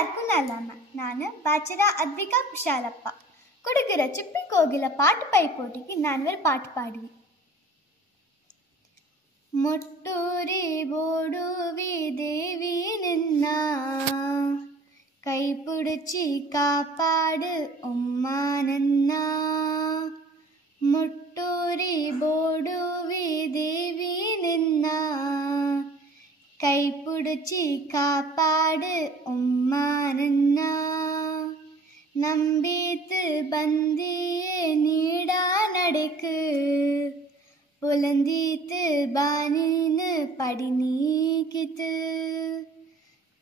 ಎಲ್ಲರಿಗೂ ನಲ್ಲಮ್ಮ. ನಾನು ಬಾಚರ ಅದ್ವಿಕಾ ಕುಶಾಲಪ್ಪ. ಕುಡುಗಿರ ಚಿಪ್ಪಿ ಕೋಗಿಲ ಪಾಟು ಪೈಪೋಟಿಗೆ ನಾನ್ವರ್ ಪಾಟು ಪಾಡಿ. ಮೊಟ್ಟೂರಿ ಬೋಡುವಿ ದೇವಿ ನಿನ್ನ ಕೈ ಪುಡಿಚಿ ಕಾಪಾಡು ಅಮ್ಮ ನನ್ನ. ಮೊಟ್ಟೂರಿ ಬೋಡುವಿ ದೇವಿ ನಿನ್ನ ಕೈ ಪುಡಿಚಿ ಕಾಪಾಡು ಅಮ್ಮ ನನ್ನ. ನಂಬಿತು ಬಂದಿಯೇ ನೀಡ ನಡೆಕು புலந்தீத்து பானின்னு படி நீக்கித்து.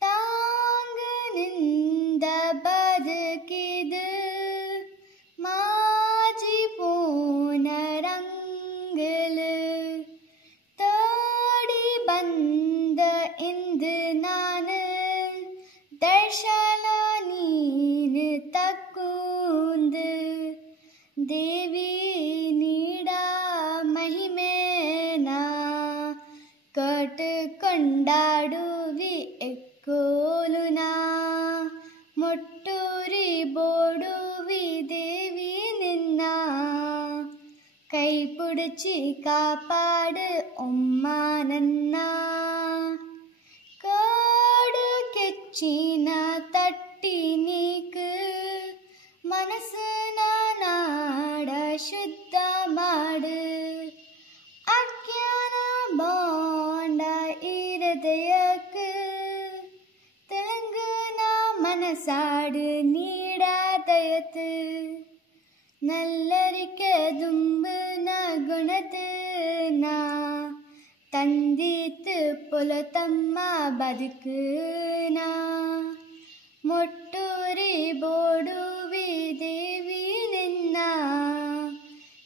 தாங்கு நின்ற பதுக்கிது மாஜி போன ரங்கலு தோடி ಬಂದ ಇಂದು ನಾನು ದರ್ಶನ ನೀನು ತಕ್ಕೂಂದು. ದೇವಿ ನೀಡ ಮಹಿಮೇನಾ ಕಟ್ಟು ಕೊಂಡಾಡುವಿ ಎಕ್ಕೋಲುನಾ. ಮೊಟ್ಟೂರಿ ಬೋಡುವಿ ದೇವಿ ನಿನ್ನ ಕೈ ಪುಡಿಚಿ ಕಾಪಾಡು ಅಮ್ಮ ನನ್ನ. ಕಾಡು ಕೆಚ್ಚಿನ ತಟ್ಟಿ ನೀಕು ಮನಸ್ಸಿನ ನಾಡ ಶುದ್ಧ ಮಾಡು. ಅಜ್ಞಾನ ಬಾಂಡ ಹೃದಯಕ್ಕೆ ತೆಲಂಗಾಣ ಮನಸಾಡು ನೀಡ ದಯತು. ನಲ್ಲರಿಕೆ ದುಂಬುನ ಗುಣತು ನಾ ತಂದಿತ್ತು ಪೊಲತಮ್ಮ ಬದುಕುನ. ಮೊಟ್ಟೂರಿ ಬೋಡುವಿ ದೇವಿ ನಿನ್ನ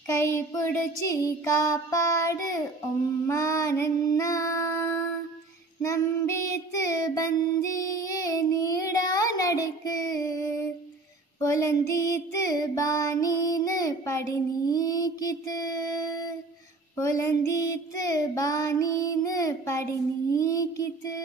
ಕೈ ಪುಡಿಚಿ ಕಾಪಾಡು ಅಮ್ಮ ನನ್ನ. ನಂಬಿತು ಬಂದಿಯೇ ನೀಡ ನಡೆಕು பொலந்தீத்து பானின்னு படி நீக்கித்து. பொலந்தீத்து பானின்னு படி நீக்கித்து.